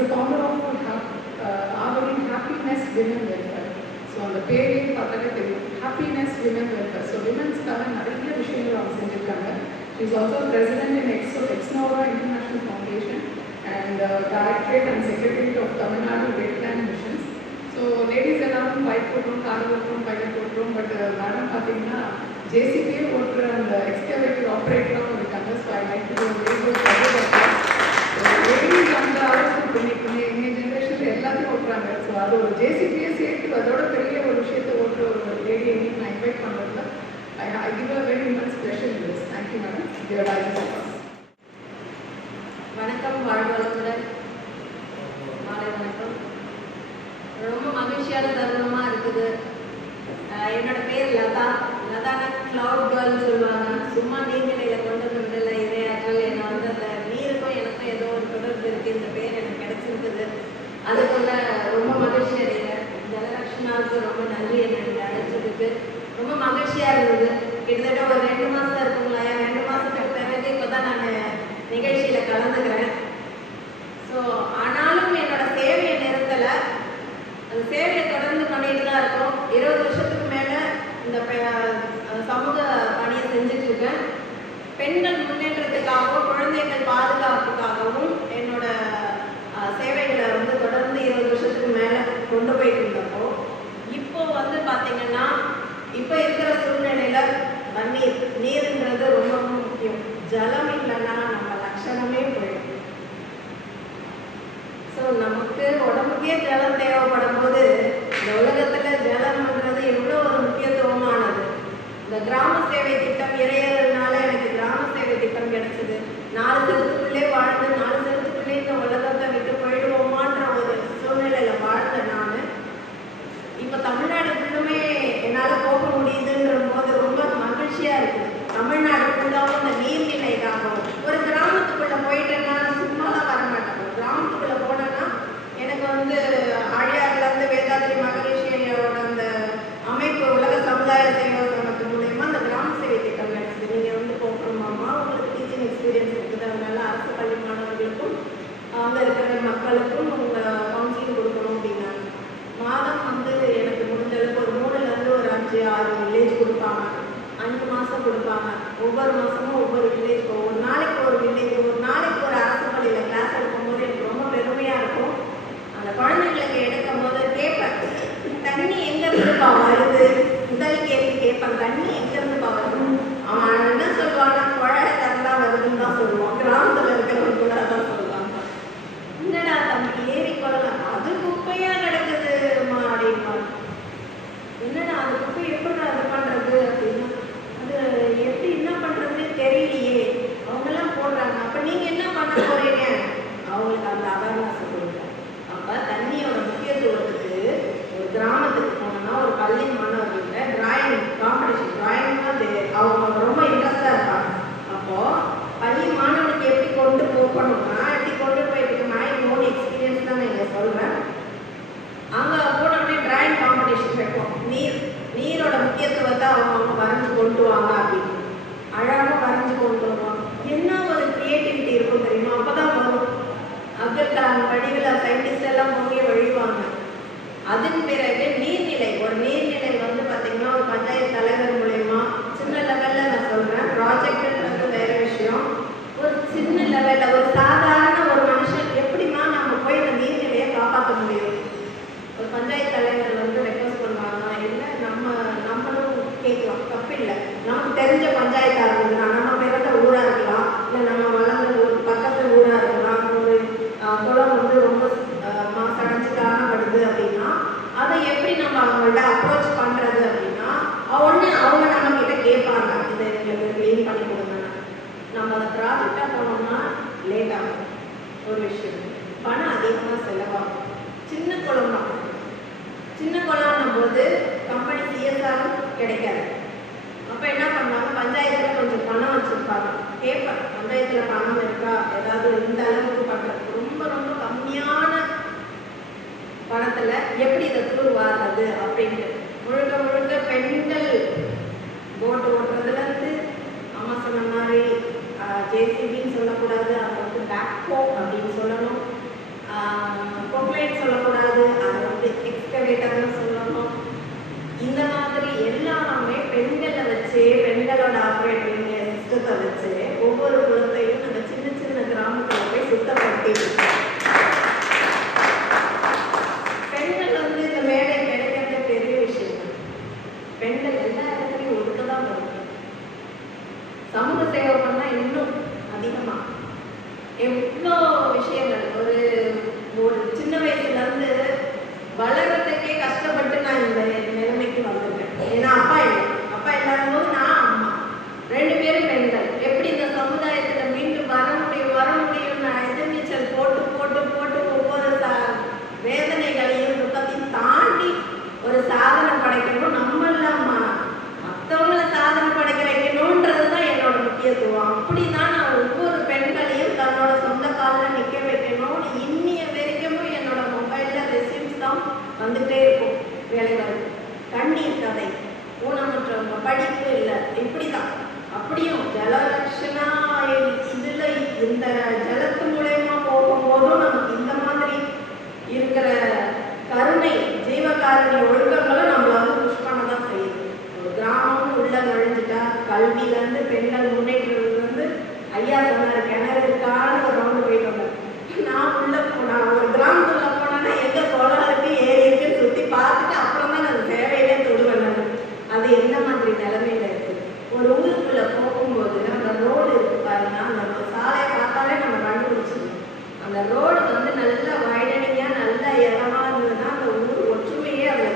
the founder of ஆவரின் happiness women welfare so அந்த பேரையும் பார்த்தாலே தெரியும். ஹாப்பினஸ் விமன் வெல்ஃபேர் ஸோ விமன்ஸ்க்காக நிறைய விஷயங்கள் அவங்க செஞ்சுருக்காங்க. Is also president in exo Exnora international foundation and directorate and secretariat of Tamil Nadu wetland missions so ladies எல்லாரும் பைக் ஓட்டுறோம் கார் ஓட்டுறோம் பைலட் ஓட்டுறோம் பட் மேடம் பார்த்தீங்கன்னா ஜேசிபியே ஓட்டுற அந்த எக்ஸ்கவேட்டர் ஆப்ரேட்டராகவும் இருக்காங்க so I like to ladies அந்த அளவுக்கு பண்ணி பண்ணி எங்கள் ஜென்ரேஷனில் எல்லாத்தையும் ஓட்டுறாங்க ஸோ அது ஒரு ஜேசிபியை சேர்த்து அதோட பெரிய ஒரு விஷயத்தை ஓட்டுற ஒரு லேடியை நான் இன்வைட் பண்ணுறதுல I I give a very much special this thank you madam வணக்கம் வாழ்வளத்துடன். மாலை வணக்கம். ரொம்ப மகிழ்ச்சியான தருணமாக இருக்குது. என்னோட பேர் லதா. லதானா கிளவுட் கேர்ள்னு சொல்லுவாங்க. சும்மா நீர்நிலையில் கொண்டு வந்து இணையாற்றல். என்னை வந்து அந்த நீருக்கும் எனக்கும் ஏதோ ஒரு தொடர்பு இருக்குது இந்த பேர் எனக்கு கிடைச்சிருக்குது. அதுக்குள்ள ரொம்ப மகிழ்ச்சி அடைகிறேன். ஜலலட்சுமாவுக்கு ரொம்ப நன்றி என்னை இங்கே அழைச்சதுக்கு ரொம்ப மகிழ்ச்சியாக இருந்தது. கிட்டத்தட்ட ஒரு ரெண்டு மாதம் இருக்குங்களா? ரெண்டு மாதத்துக்கு பிறகு இப்போ தான் நான் நிகழ்ச்சியில் கலந்துக்கிறேன். ஸோ ஆனாலும் என்னோட சேவையை நிறுத்தலை. அந்த சேவையை தொடர்ந்து பண்ணிட்டு தான் இருக்கோம். இருபது வருஷத்துக்கு மேலே இந்த சமூக பணியை செஞ்சுட்டு பெண்கள் முன்னேற்றத்துக்காகவும் குழந்தைகள் பாதுகாப்புக்காகவும் என்னோட சேவைகளை வந்து தொடர்ந்து இருபது வருஷத்துக்கு மேலே கொண்டு போயிட்டு இருந்தப்போ இப்போ வந்து பார்த்தீங்கன்னா இப்போ இருக்கிற சூழ்நிலையில் தண்ணீர் நீருன்றது ரொம்ப ரொம்ப முக்கியம் ஜலம் இல்லைன்னா நம்ம லட்சணமே போயிடும் ஸோ நமக்கு உடம்புக்கே ஜலம் தேவைப்படும் போது இந்த உலகத்தில் ஜலம்ன்றது எவ்வளோ ஒரு முக்கியத்துவமானது இந்த கிராம சேவை திட்டம் இறையறதுனால எனக்கு கிராம சேவை திட்டம் கிடைச்சது நாலு செவத்துக்குள்ளே வாழ்ந்து நாலு செவத்துக்குள்ளே இந்த உலகத்தை விட்டு போயிடுவோமான்ற ஒரு சூழ்நிலையில வாழ்ந்த நான் இப்போ தமிழ்நாடு ஃபுல்லுமே என்னால் போக முடியுதுன்ற போது ரொம்ப மகிழ்ச்சியாக இருக்குது தமிழ்நாடு ஃபுல்லாகவும் இந்த நீர்நிலைக்காகவும் ஒரு கிராமத்துக்குள்ளே போயிட்டேன்னா சும்மாலாம் வர மாட்டேன் ஒரு கிராமத்துக்குள்ளே போனேன்னா எனக்கு வந்து ஆழியார்லேருந்து வேதாத்ரி மகரிஷியோட அந்த அமைப்பு உலக சமுதாய சேவை சங்கத்து மூலயமா அந்த கிராம சேவை திட்டம் கிடைச்சது நீங்கள் வந்து போகணுமாமா உங்களுக்கு டீச்சிங் எக்ஸ்பீரியன்ஸ் இருக்குது அதனால அரசு பள்ளி மாணவர்களுக்கும் அங்கே இருக்கிற மக்களுக்கும் உங்கள் கவுன்சிலிங் கொடுக்கணும் அப்படின்னாங்க மாதம் வந்து எனக்கு முடிஞ்ச அளவுக்கு ஒரு மூணுலேருந்து ஒரு அஞ்சு ஆறு வில்லேஜ் கொடுப்பாங்க அஞ்சு மாதம் கொடுப்பாங்க ஒவ்வொரு மாதமும் ஒவ்வொரு வில்லேஜ் ஒரு நாளைக்கு ஒரு வில்லேஜ் ஒரு நாளைக்கு ஒரு அரசு பள்ளியில் கிளாஸ் எடுக்கும்போது எனக்கு ரொம்ப பெருமையாக இருக்கும் அந்த குழந்தைங்களுக்கு எடுக்கும் போது கேட்பேன் தண்ணி எங்கேருந்துப்பா வருது முதல் கேள்வி கேட்பேன் தண்ணி எங்கேருந்துப்பா வருது அவன் என்ன சொல்லுவான்னா குழாய் தான் வருதுன்னு தான் சொல்லுவான் கிராமத்தில் இருக்கிறவங்க கூட அதான் சொல்லுவாங்க என்னடா தம்பி ஏரி குளம் அது குப்பையா கிடக்குதுமா அப்படின்பாங்க என்னடா அது குப்பை எப்படி அது பண்றது அப்படின்னா அது எப்படி என்ன பண்றதுன்னு தெரியலையே அவங்கெல்லாம் போடுறாங்க அப்ப நீங்க என்ன பண்ண போறீங்க அவங்களுக்கு அந்த அவேர்னஸ் கொடுங்க அப்ப தண்ணியோட முக்கியத்துவத்துக்கு ஒரு கிராமத்துக்கு போனோம்னா ஒரு பள்ளி மாணவர்கள்ட்ட டிராயிங் காம்படிஷன் டிராயிங் தான் தெ- அவங்க ரொம்ப இன்ட்ரெஸ்டாக இருப்பாங்க அப்போ பள்ளி மாணவனுக்கு எப்படி கொண்டு போகணும்னா எப்படி கொண்டு போயிட்டு மை ஓன் எக்ஸ்பீரியன்ஸ் தான் நான் இங்கே சொல்கிறேன் அங்கே போனோடனே டிராயிங் காம்படிஷன் வைப்போம் நீர் நீரோட முக்கியத்துவத்தை அவங்க அவங்க வரைஞ்சு கொண்டு வாங்க அப்படின்னு அழகாக வரைஞ்சு கொண்டு வருவாங்க என்ன ஒரு கிரியேட்டிவிட்டி இருக்கும் தெரியுமா அப்போ தான் வரும் அப்துல் கலாம் வடிவில் சயின்டிஸ்ட் எல்லாம் பொங்கி வழிவாங்க அதன் பிறகு நீர்நிலை ஒரு நீர்நிலை வந்து பார்த்தீங்கன்னா ஒரு பஞ்சாயத்து தலைவர் மூலயமா சின்ன லெவலில் நான் சொல்கிறேன் ப்ராஜெக்ட்ன்றது வேற விஷயம் ஒரு சின்ன லெவலில் ஒரு சாதாரண ஒரு மனுஷன் எப்படிமா நம்ம போய் அந்த நீர்நிலையை காப்பாற்ற முடியும் ஒரு பஞ்சாயத்து தலைவர் வந்து ரெக்வஸ்ட் பண்ணுவாங்க இல்லை நம்ம நம்மளும் இல்லை. நமக்கு தெரிஞ்ச பஞ்சாயத்தாக இருந்ததுன்னா நம்ம பிறந்த ஊராக இருக்கலாம். இல்லை நம்ம வளர்ந்த ஊர் பக்கத்து ஊராக இருக்கலாம். ஒரு குளம் வந்து ரொம்ப மாசடைஞ்சு காணப்படுது அப்படின்னா அதை எப்படி நம்ம அவங்கள்ட்ட அப்ரோச் பண்ணுறது அப்படின்னா ஒன்று அவங்க நம்ம கிட்ட கேட்பாங்க. இதை எங்களுக்கு க்ளீன் பண்ணி கொடுங்க நம்ம அதை ப்ராஜெக்டாக போனோம்னா லேட் ஆகும். ஒரு விஷயம். பணம் அதிகமாக செலவாகும். சின்ன குளம் தான். சின்ன குளம்னும் போது கம்பெனி சிஎஸ்ஆரும் கிடைக்காது. பஞ்சாயத்துல கொஞ்சம் பணம் வச்சுருப்பாங்க. கேட்பேன் பஞ்சாயத்துல பணம் இருக்கா? ஏதாவது இந்த அளவுக்கு பண்ணுறது ரொம்ப ரொம்ப கம்மியான பணத்துல எப்படி இதை தூர் வாடுறது அப்படின்ட்டு முழுக்க முழுக்க பெண்கள் போட்டு ஓட்டுறதுலேருந்து அம்மா சொன்ன மாதிரி ஜேசிபின்னு சொல்லக்கூடாது அதை வந்து பேக்போ அப்படின்னு சொல்லணும். பொக்லைட் சொல்லக்கூடாது அதை வந்து எக்ஸ்கவேட்டர்னு சொல்லணும். இந்த மாதிரி எல்லாமே பெண்களை வச்சே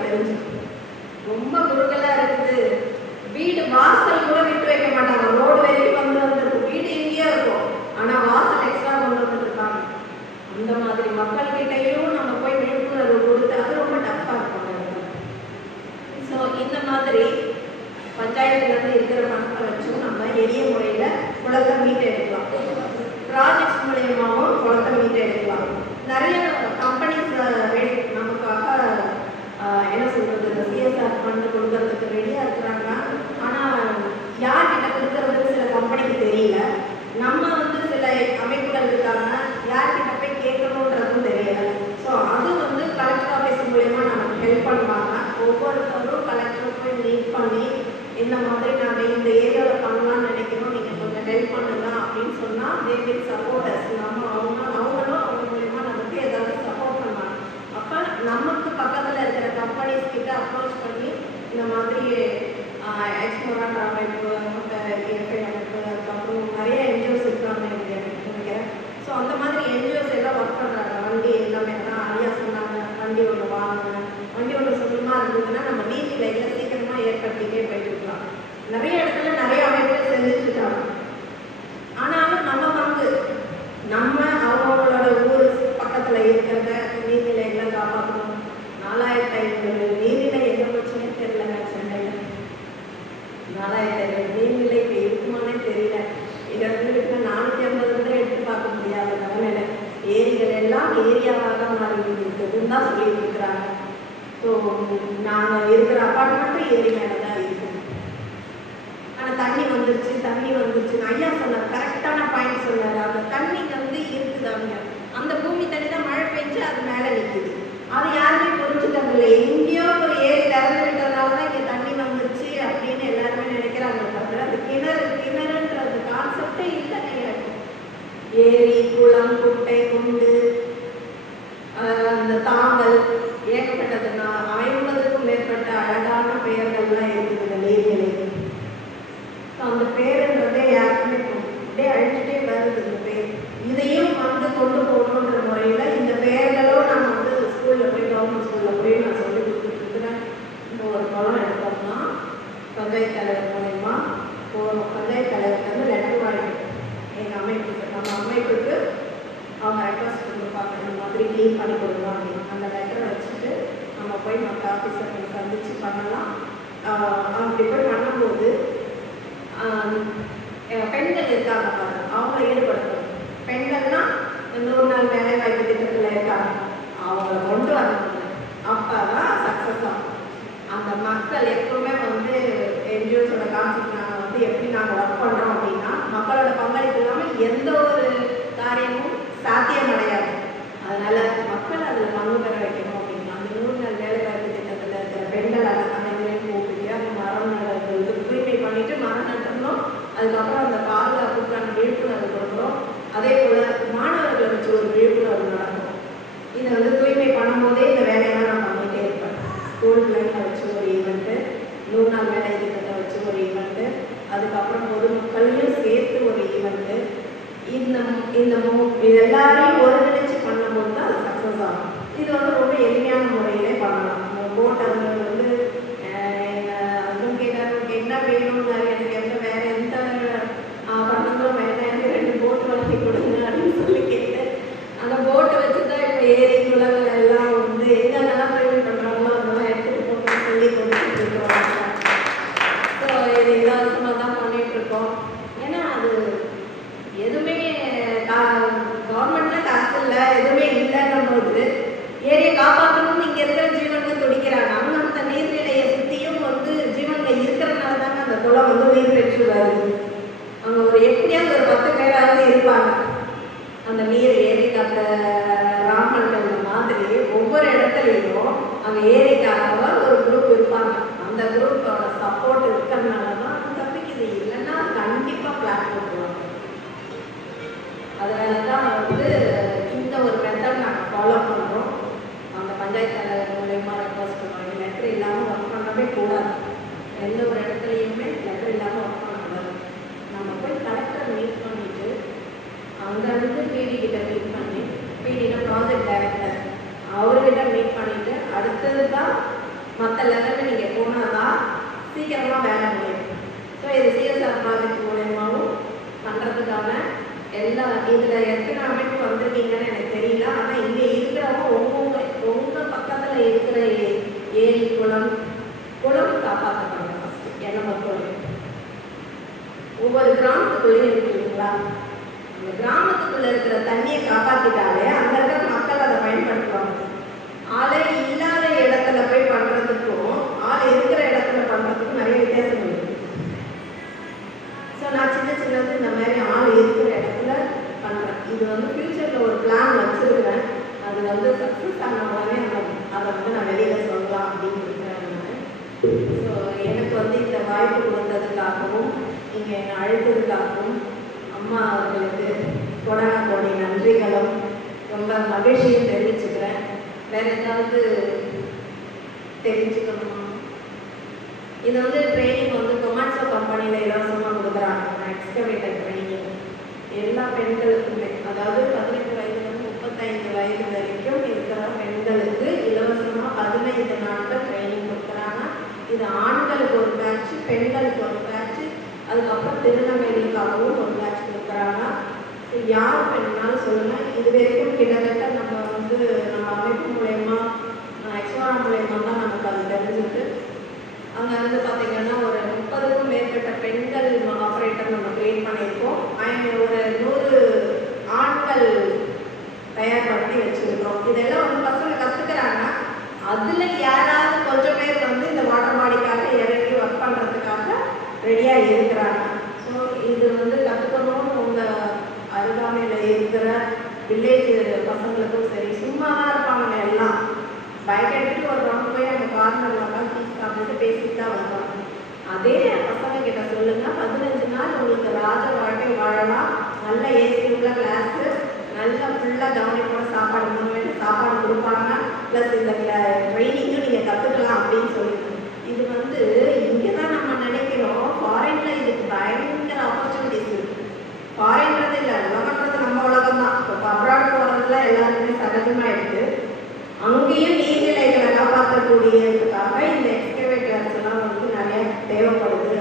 ஒற்றுமையே ரொம்ப குறுகலாக இருக்குது. வீடு வாசல் கூட விட்டு வைக்க மாட்டாங்க. ரோடு வரைக்கும் வந்து வந்துருக்கும் வீடு எங்கேயோ இருக்கும். ஆனால் வாசல் எக்ஸ்ட்ரா கொண்டு வந்துருக்காங்க. அந்த மாதிரி மக்கள் கிட்டையும் நம்ம போய் விழிப்புணர்வு கொடுத்து அது ரொம்ப டஃப்பாக இருக்கும். ஸோ இந்த மாதிரி பஞ்சாயத்துலேருந்து இருக்கிற பணத்தை வச்சும் நம்ம எளிய முறையில் குளத்தை மீட்டை எடுக்கலாம் ப்ராஜெக்ட்ஸ் மூலியமாகவும் குளத்தை மீட்டை எடுக்கலாம் நிறைய கம்பெனிஸ் நமக்காக ஆஹ், என்ன சொல்கிறது இந்த சிஎஸ்ஆர் ஃபண்டு கொடுக்கறதுக்கு ரெடியாக இருக்கிறாங்க ஆனால் யார்கிட்ட கொடுக்கறதுன்னு சில கம்பெனிக்கு தெரியல நம்ம வந்து சில அமைப்புகள் இருக்காங்க யார்கிட்ட போய் கேட்கணுன்றதும் தெரியல ஸோ அது வந்து கலெக்டர் ஆஃபீஸ் மூலயமா நமக்கு ஹெல்ப் பண்ணுவாங்க ஒவ்வொருத்தரும் கலெக்டர் போய் மீட் பண்ணி இந்த மாதிரி நாங்கள் இந்த ஏரியாவில் பண்ணலாம்னு நினைக்கிறோம் நீங்கள் கொஞ்சம் ஹெல்ப் பண்ணுங்க அப்படின்னு சொன்னால் தே வில் சப்போர்ட்டர்ஸ் நம்ம அவங்க அவங்களும் அவங்க மூலயமா நமக்கு ஏதாவது சப்போர்ட் பண்ணுவாங்க அப்போ நமக்கு பக்கத்தில் இருக்கிற கம்பெனிஸ் கிட்ட அப்ரோச் பண்ணி இந்த மாதிரி எக்ஸ்மோரான்ற அமைப்பு இயற்கை அமைப்பு அதுக்கப்புறம் நிறைய என்ஜிஓஸ் இருக்காங்க எனக்கு நினைக்கிறேன் ஸோ அந்த மாதிரி என்ஜிஓஸ் எல்லாம் ஒர்க் பண்ணுறாங்க வண்டி எல்லாமே தான் ஐயா சொன்னாங்க வண்டி ஒன்று வாங்கணும். வண்டி ஒன்று சுத்தமாக இருந்ததுன்னா நம்ம நீதி லைனில் சீக்கிரமாக ஏற்படுத்திட்டே போயிட்டு இருக்கலாம். நிறைய அமைப்புகள் செஞ்சுட்டு இருக்காங்க ஆனாலும் நம்ம பங்கு நம்ம அவங்களோட ஊர் பக்கத்தில் இருக்கிறத நீர்நிலைகளை காப்பாற்றணும் நாலாயிரத்தி ஐநூறு நீர்நிலை எந்த பிரச்சனையும் தெரியலங்க சென்னையில் நாலாயிரத்தி ஐநூறு நீர்நிலை இப்போ இருக்குமானே தெரியல இதை வந்து நானூற்றி ஐம்பது கூட எடுத்து பார்க்க முடியாத நிலைமையில ஏரிகள் எல்லாம் ஏரியாவாக மாறி இருக்குதுன்னு தான் சொல்லிட்டு இருக்கிறாங்க ஸோ நாங்கள் இருக்கிற அப்பார்ட்மெண்ட்டும் ஏரி மேலே தான் இருக்குது ஆனால் தண்ணி வந்துருச்சு தண்ணி வந்துருச்சு. ஐயா சொன்னார் கரெக்டான பாயிண்ட் சொன்னார் அந்த தண்ணி வந்து இருக்குதாங்க. அந்த பூமி தண்ணி தான் மழை பெஞ்சு அது மேலே நிற்குது அது யாருமே புரிஞ்சுக்கிறது இல்லை எங்கேயோ ஒரு ஏரி திறந்து விட்டதுனால தான் இங்கே தண்ணி வந்துருச்சு அப்படின்னு எல்லாருமே நினைக்கிறாங்க தவிர அந்த கிணறு கிணறுன்றது கான்செப்டே இல்லைங்க. எனக்கு ஏரி குளம் குட்டை குண்டு இந்த தாமல் தாங்கல் நான் ஐம்பதுக்கும் மேற்பட்ட அழகான பெயர்கள்லாம் இருக்குது இந்த நீர்நிலைக்கு ஸோ அந்த பேருன்றதே யாருக்குமே அப்படியே அழிஞ்சிட்டே வருது இந்த பேர் இதையும் வந்து கொண்டு போகணுன்ற முறையில் இந்த பெயர்களும் நம்ம வந்து ஸ்கூலில் போய் கவர்மெண்ட் ஸ்கூலில் போய் நான் சொல்லி கொடுத்துட்ருக்குறேன் இந்த ஒரு குளம் எடுத்தோம்னா பஞ்சாயத்து தலைவர் மூலயமா போகணும் பஞ்சாயத்து தலைவர்கிட்ட வந்து லெட்டர் வாங்கிக்கணும் எங்கள் அமைப்புக்கு நம்ம அமைப்புக்கு அவங்க ரெக்வஸ்ட் கொடுப்பாங்க இந்த மாதிரி க்ளீன் பண்ணி கொடுங்க அப்படின்னு அந்த லெட்டரை வச்சுட்டு நம்ம போய் மற்ற ஆஃபீஸர்களை சந்திச்சு பண்ணலாம் ஆஹ் அப்படி போய் பண்ணும்போது ஆஹ் அஹ் பெண்கள் இருக்காங்க பாருங்க அவங்கள ஈடுபடுத்தணும் பெண்கள்னா நூறு நாள் வேலை வாய்ப்பு திட்டத்தில் இருக்காங்க அவங்கள கொண்டு வரணும் அப்போ தான் சக்ஸஸ் ஆகும் அந்த மக்கள் எப்பவுமே வந்து என்ஜிஓஸோட கான்செப்ட் நாங்கள் வந்து எப்படி நாங்கள் ஒர்க் பண்ணுறோம் அப்படின்னா மக்களோட பங்களிப்பு இல்லாமல் எந்த ஒரு காரியமும் சாத்தியமடையாது அதனால மக்கள் அதில் பங்கு பெற வைக்கணும் அப்படின்னா அந்த நூறு நாள் வேலை வாய்ப்பு திட்டத்தில் இருக்கிற பெண்கள் அனைவரையும் கூப்பிட்டு அந்த மரம் நடுறது இது தூய்மை பண்ணிட்டு மரம் நட்டுறோம் அதுக்கப்புறம் அந்த அதே போல் மாணவர்களை வச்சு ஒரு விழிப்புணர்வு நடக்கும் இதை வந்து தூய்மை பண்ணும்போதே இந்த வேலையெல்லாம் நான் பண்ணிகிட்டே இருப்பேன் ஸ்கூல் பிள்ளைங்களை வச்சு ஒரு ஈவெண்ட்டு நூறு நாள் வேலை திட்டத்தை வச்சு ஒரு ஈவெண்ட்டு அதுக்கப்புறம் பொதுமக்களையும் சேர்த்து ஒரு ஈவெண்ட்டு இந்த இந்த மூ இது எல்லாரையும் ஒருங்கிணைச்சு பண்ணும்போது தான் அது சக்ஸஸ் ஆகும் இது வந்து ரொம்ப எளிமையான முறையிலே பண்ணலாம் போட்டவங்க வந்து அதுவும் கேட்டார் "உனக்கு என்ன வேணும்னாரு எனக்கு எந்த வேற எந்த ஆஹ், பண்டங்களும் வேண்டாம் எனக்கு ரெண்டு போட்டு வளர்த்தி கொடுங்க அப்படின்னு சொல்லி கேட்டேன் அந்த போட்டை வச்சு தான் இப்போ ஏரி குளங்கள் எல்லாம் வந்து எங்கெங்கெல்லாம் ட்ரைனிங் பண்ணுறாங்களோ அதெல்லாம் எடுத்துகிட்டு போகணும்னு சொல்லி கொடுத்துட்டு இருக்கிறோம் ஸோ இது இலவசமாக தான் பண்ணிட்டு இருக்கோம் ஏன்னா அது எதுவுமே கவர்மெண்ட்ல காசு இல்லை எதுவுமே இல்லைன்னும் போது ஏரியை காப்பாற்றணும்னு இங்கே இருக்கிற ஜீவன்கள் துடிக்கிறாங்க அங்கே அந்த நீர்நிலையை சுற்றியும் வந்து ஜீவன்கள் இருக்கிறனால தாங்க அந்த குளம் வந்து உயிர் பெற்று வருது அங்கே ஒரு எப்படியாவது ஒரு பத்து பேராவது இருப்பாங்க அந்த நீர் ஏரி காத்த ராமர்கள் மாதிரி ஒவ்வொரு இடத்துலையும் அங்கே ஏரிக்காக ஒரு குரூப் இருப்பாங்க அந்த குரூப்போட சப்போர்ட் இருக்கிறதுனால தான் அது தப்பிக்குது இல்லைன்னா கண்டிப்பாக பிளான் போட்டுருவாங்க அதனால தான் வந்து இந்த ஒரு மெத்தட் நாங்கள் ஃபாலோ பண்ணுறோம் அந்த பஞ்சாயத்து தலைவர் மூலயமா ரெக்வஸ்ட் பண்ணுவாங்க லெட்டர் இல்லாமல் ஒர்க் பண்ணவே கூடாது. எந்த ஒரு இடத்துலையுமே லெட்டர் இல்லாமல் ஒர்க் பண்ணக்கூடாது நம்ம போய் கலெக்டரை மீட் பண்ணிட்டு அங்கேருந்து பிடி கிட்ட மீட் பண்ணி பிடினா ப்ராஜெக்ட் டைரக்டர் அவர்கிட்ட மீட் பண்ணிட்டு அடுத்தது தான் மற்ற லெவலுக்கு நீங்கள் போனால் தான் சீக்கிரமாக வேலை முடியும். ஸோ இது சிஎஸ்ஆர் ப்ராஜெக்ட் மூலயமாவும் பண்ணுறதுக்கான எல்லா இதில் எத்தனை அமைப்பு வந்திருக்கீங்கன்னு எனக்கு தெரியல. ஆனால் இங்கே இருக்கிறவங்க ஒவ்வொரு உங்கள் பக்கத்தில் இருக்கிற ஏ- ஏரி குளம் குளம் காப்பாற்றப்படணும் ஃபஸ்ட்டு என்னை ஒவ்வொரு கிராமத்துக்குள்ளேயும் இருக்கு இல்லைங்களா அந்த கிராமத்துக்குள்ள இருக்கிற தண்ணியை காப்பாத்திட்டாலே அங்க இருக்கிற மக்கள் அதை பயன்படுத்துவாங்க ஆளே இல்லாத இடத்துல போய் பண்றதுக்கும் ஆள் இருக்கிற இடத்துல பண்றதுக்கும் நிறைய வித்தியாசம் இருக்கு ஸோ நான் சின்ன சின்னது இந்த மாதிரி ஆள் இருக்கிற இடத்துல பண்றேன் இது வந்து ஃபியூச்சர்ல ஒரு பிளான் வச்சிருக்கிறேன் அது வந்து சக்ஸஸ் ஆன உடனே அதை வந்து நான் வெளியில் சொல்லலாம் அப்படின்னு இருக்கிறேன் நான். ஸோ எனக்கு வந்து இந்த வாய்ப்பு கொடுத்ததுக்காகவும் நீங்கள் என்னை அழைத்ததுக்காகவும் அம்மா அவர்களுக்கு கொடனா கோடி நன்றிகளும். ரொம்ப மகிழ்ச்சியும் தெரிவிச்சுக்கிறேன். வேற ஏதாவது தெரிஞ்சுக்கணுமா? இது வந்து ட்ரைனிங் வந்து டொமாட்டோ கம்பெனியில் இலவசமாக கொடுக்குறாங்க. எக்ஸ்கவேட்டர் ட்ரைனிங் எல்லா பெண்களுக்குமே அதாவது பதினெட்டு வயது முப்பத்தைந்து வயது வரைக்கும் இருக்கிற பெண்களுக்கு இலவசமாக பதினைந்து நாட்கள் ட்ரைனிங் கொடுக்குறாங்க. இது ஆண்களுக்கு ஒரு பேட்ச் பெண்களுக்கு ஒரு பேட்ச் அதுக்கப்புறம் திருநங்கைகளுக்காகவும் ஒரு பேட்ச் கொடுக்குறாங்க. யார் வேணும்னாலும் சொல்லுங்கள் இது வரைக்கும் கிட்டத்தட்ட நம்ம வந்து நம்ம அமைப்பு மூலயமா எக்ஸ்வரா மூலயமா தான் நமக்கு அது தெரிஞ்சுது அங்கே வந்து பார்த்திங்கன்னா ஒரு முப்பதுக்கும் மேற்பட்ட பெண்கள் ஆப்ரேட்டர் நம்ம கிரியேட் பண்ணியிருக்கோம் அண்ட் ஒரு நூறு ஆண்கள் தயார் பண்ணி வச்சுருக்கோம். இதெல்லாம் வந்து பசங்க கற்றுக்குறாங்க அதில் யாராவது கொஞ்சம் பேர் வந்து இந்த வாட்டர் பாடிக்காக இறங்கி ஒர்க் பண்ணுறதுக்காக ரெடியாக இருக்கிறாங்க. ஸோ இது வந்து கற்றுக்கணும்னு உங்கள் அருகாமையில் இருக்கிற வில்லேஜ் பசங்களுக்கும் சரி சும்மா தான் இருப்பாங்க எல்லாம். பைக் எடுத்துட்டு ஒரு ரவுண்ட் போய் அந்த கார்னரில் தான் டீ சாப்பிட்டு பேசிட்டு தான் வருவாங்க அதே பசங்க கிட்ட சொல்லுங்கள் பதினஞ்சு நாள் உங்களுக்கு ராஜ வாழ்க்கை வாழலாம். நல்ல ஏசி உள்ள நல்லா ஃபுல்லாக கவனிப்போட சாப்பாடு மூணு சாப்பாடு கொடுப்பாங்க ப்ளஸ் இந்த ட்ரைனிங்கும் நீங்கள் கற்றுக்கலாம் அப்படின்னு சொல்லிட்டு. இது வந்து இங்கே தான் நம்ம நினைக்கிறோம். ஃபாரினில் இதுக்கு பயங்கர ஆப்பர்ச்சுனிட்டிஸ் இருக்குது ஃபாரின்றது இல்லை உலகன்றது நம்ம உலகம் தான். இப்போ அப்ராட் போகிறதுல சதஜமாக இருக்குது அங்கேயும் நீர்நிலைகளை காப்பாற்றக்கூடியதுக்காக இந்த எக்ஸ்கவேட்டர்ஸ்லாம் வந்து நிறைய தேவைப்படுது.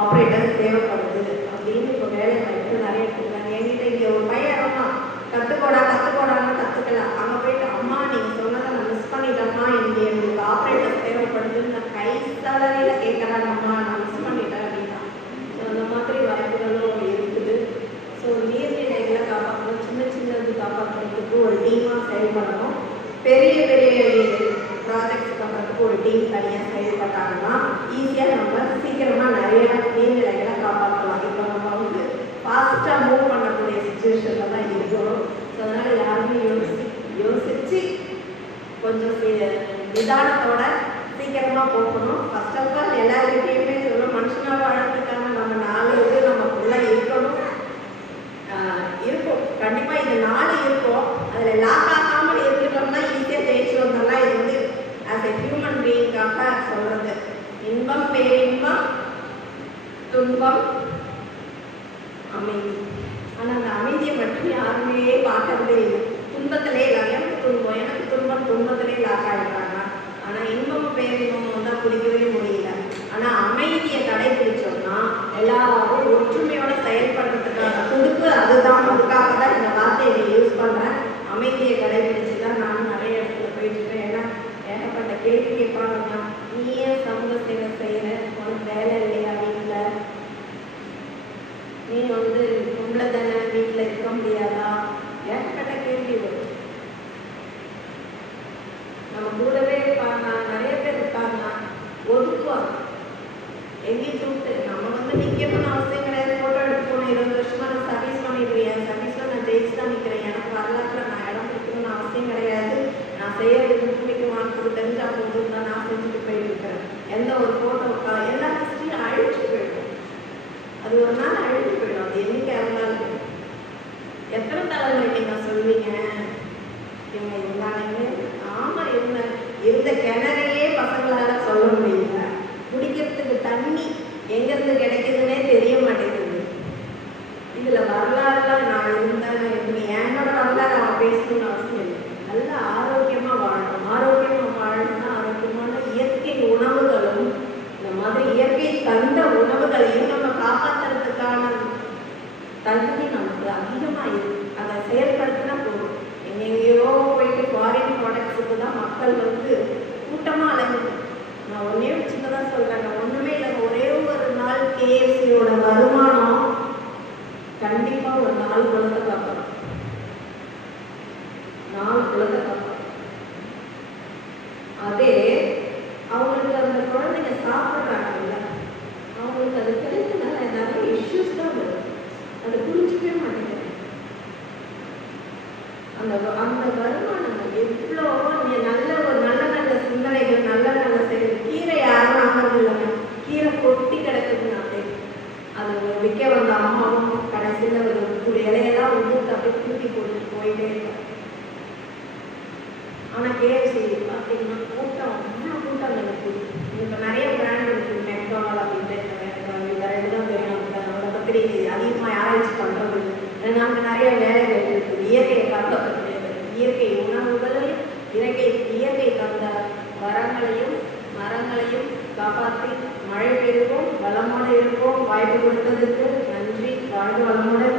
ஆப்ரேட்டர்ஸ் தேவைப்படுது அப்படின்னு இப்போ வேலை வாய்ப்பு நிறைய கொடுக்குறாங்க என்கிட்ட இங்கே ஒரு பையன் இருந்தான் கற்றுக்கோடா கற்றுக்கோடான்னு கற்றுக்கல அங்கே போயிட்டு அம்மா நீங்கள் சொன்னதை நான் மிஸ் பண்ணிட்டேம்மா எனக்கு எங்களுக்கு ஆப்ரேட்டர்ஸ் தேவைப்படுதுன்னு நான் கை சலவையில் கேட்குறாங்கம்மா நான் மிஸ் பண்ணிட்டேன் அப்படின்னா ஸோ அந்த மாதிரி வாய்ப்புகளும் இருக்குது ஸோ நீர்நிலைகளை காப்பாற்றணும் சின்ன சின்னது காப்பாற்றுறதுக்கு ஒரு டீமாக செயல்படணும் பெரிய பெரிய ப்ராஜெக்ட்ஸ் பண்ணுறதுக்கு ஒரு டீம் தனியாக ஈஸியாக நம்ம சீக்கிரமாக நிறைய நீர்நிலைகளை காப்பாற்றலாம் இப்போ நம்ம வந்து ஃபாஸ்ட்டாக மூவ் பண்ணக்கூடிய சுச்சுவேஷனில் தான் இருக்கிறோம். ஸோ அதனால் யாருமே யோசி யோசித்து கொஞ்சம் நிதானத்தோட சீக்கிரமாக போகணும். ஃபஸ்ட் ஆஃப் ஆல் எல்லாருக்கிட்டையுமே சொல்லணும். மனுஷனாக வாழறதுக்கான நம்ம நாலு இது நமக்குள்ள இருக்கணும். ஆஹ் இருக்கும். கண்டிப்பாக இது நாலு இருக்கும். அதில் எல்லா ஆகாமல் இருந்துட்டோம்னா ஈஸியாக ஜெயிச்சு வந்துடலாம் இது வந்து ஆஸ் எ ஹியூமன் பீயிங்காக சொல்கிறது இன்பம் பேரின்பம் துன்பம் அமைதி. ஆனால் அந்த அமைதியை மட்டும் யாருமே பார்க்கறதே இல்லை. துன்பத்திலே இல்லை. எனக்கு துன்பம்? எனக்கு துன்பம் துன்பத்திலே லாக் ஆகிடுறாங்க ஆனால் பேர் பேரின்பமும் தான் பிடிக்கவே முடியல. ஆனால் அமைதியை கடைபிடிச்சோம்னா எல்லாரும் ஒற்றுமையோட செயல்படுறதுக்கான துடுப்பு அதுதான். அதுக்காக தான் இந்த வார்த்தையை யூஸ் பண்ணுறேன் அமைதியை கடைபிடிச்சு தான் நானும் நிறைய இடத்துல போயிட்டு இருக்கேன். ஏன்னா ஏகப்பட்ட கேள்வி கேட்பாங்க நீ ஏன் சமூக சேவை செய்கிற உனக்கு வேலை இல்லையா வீட்டில் நீ வந்து பொம்பளை தானே வீட்டில் இருக்க முடியாதா ஏகப்பட்ட கேள்வி வரும் நம்ம கூடவே இருப்பாங்க நிறைய பேர் இருப்பாங்க ஒதுக்குவாங்க. எங்கேயும் கூப்பிட்டு நம்ம வந்து நிற்கணும்னு அவசியம் கிடையாது. ஃபோட்டோ எடுத்து இருபது வருஷமா நான் சர்வீஸ் பண்ணிட்டு என் சர்வீஸில் நான் ஜெயிச்சு தான் நிற்கிறேன் எனக்கு வரலாற்றில் நான் இடம் பிடிக்கணும்னு அவசியம் கிடையாது. நான் செய்யறது பிடிக்குமான்னு தெரிஞ்சா போதும் தான் நான் செஞ்சுட்டு போயிட்டு இருக்கிறேன். எந்த ஒரு ஃபோட்டோக்கா எல்லா ஹிஸ்ட்ரியும் அழிச்சு போயிடும். அது ஒரு நாள் அழிச்சு போயிடும். அது என்னைக்கு இருந்தாலும் எத்தனை தலைமுறைக்கு நான் சொல்லுவீங்க? இவங்க இருந்தாலுமே இருந்த கிணறையே பசங்களால சொல்ல முடியல. குடிக்கிறதுக்கு தண்ணி எங்கேருந்து கிடைக்குதுன்னே தெரிய மாட்டேங்குது. இதுல வரலாறுலாம் நான் இருந்தேன். இப்ப என்னோட வரலாறு அவன் பேசணும்னு அவசியம் சொல்றாங்க ஒண்ணுமே இல்லை ஒரே ஒரு நாள் கேஎஃப்சியோட வருமானம் கண்டிப்பாக ஒரு நாலு குழந்தை காப்பாங்க நாலு குழந்தை காப்பாங்க அதே அவங்களுக்கு அந்த குழந்தைங்க சாப்பிட்றாங்கல்ல அவங்களுக்கு அது கிடைக்கிறதுனால நிறைய இஷ்யூஸ் தான் வருது அதை புரிஞ்சுக்கவே மாட்டேங்கிறாங்க அந்த வ- அந்த வருமானம் எவ்வளோ நீ நல்ல ஒரு நல்ல நல்ல சிந்தனைகள் நல்ல நல்ல செயல் கீரை யாரும் வாங்குறது இல்லைங்க கீரை கொட்டி கிடக்குதுனாலே அது ஒரு விற்க வந்த அம்மாவும் கடைசியில் ஒரு ஒரு வந்து அப்படியே தூக்கி போட்டுட்டு போயிட்டே இருப்பார் ஆனால் கேஎஃப்சி பார்த்தீங்கன்னா கூட்டம் அவ்வளோ கூட்டம் நடக்குது இப்போ நிறைய பிராண்ட் இருக்குது மெக்டானல் அப்படின்ட்டு எனக்கு இந்த ரெண்டு தான் தெரியும் அதை பற்றி அதிகமாக ஆராய்ச்சி பண்ணுறது நமக்கு நிறைய வேலைகள் இருக்குது இயற்கையை காப்பாற்ற இயற்கை உணவுகளையும் இயற்கை இயற்கை தந்த வரங்களையும் மரங்களையும் காப்பாற்றி மழை பெறுவோம் வளமோடு இருப்போம் வாய்ப்பு கொடுத்ததுக்கு நன்றி. வாழ்க வளமுடன்.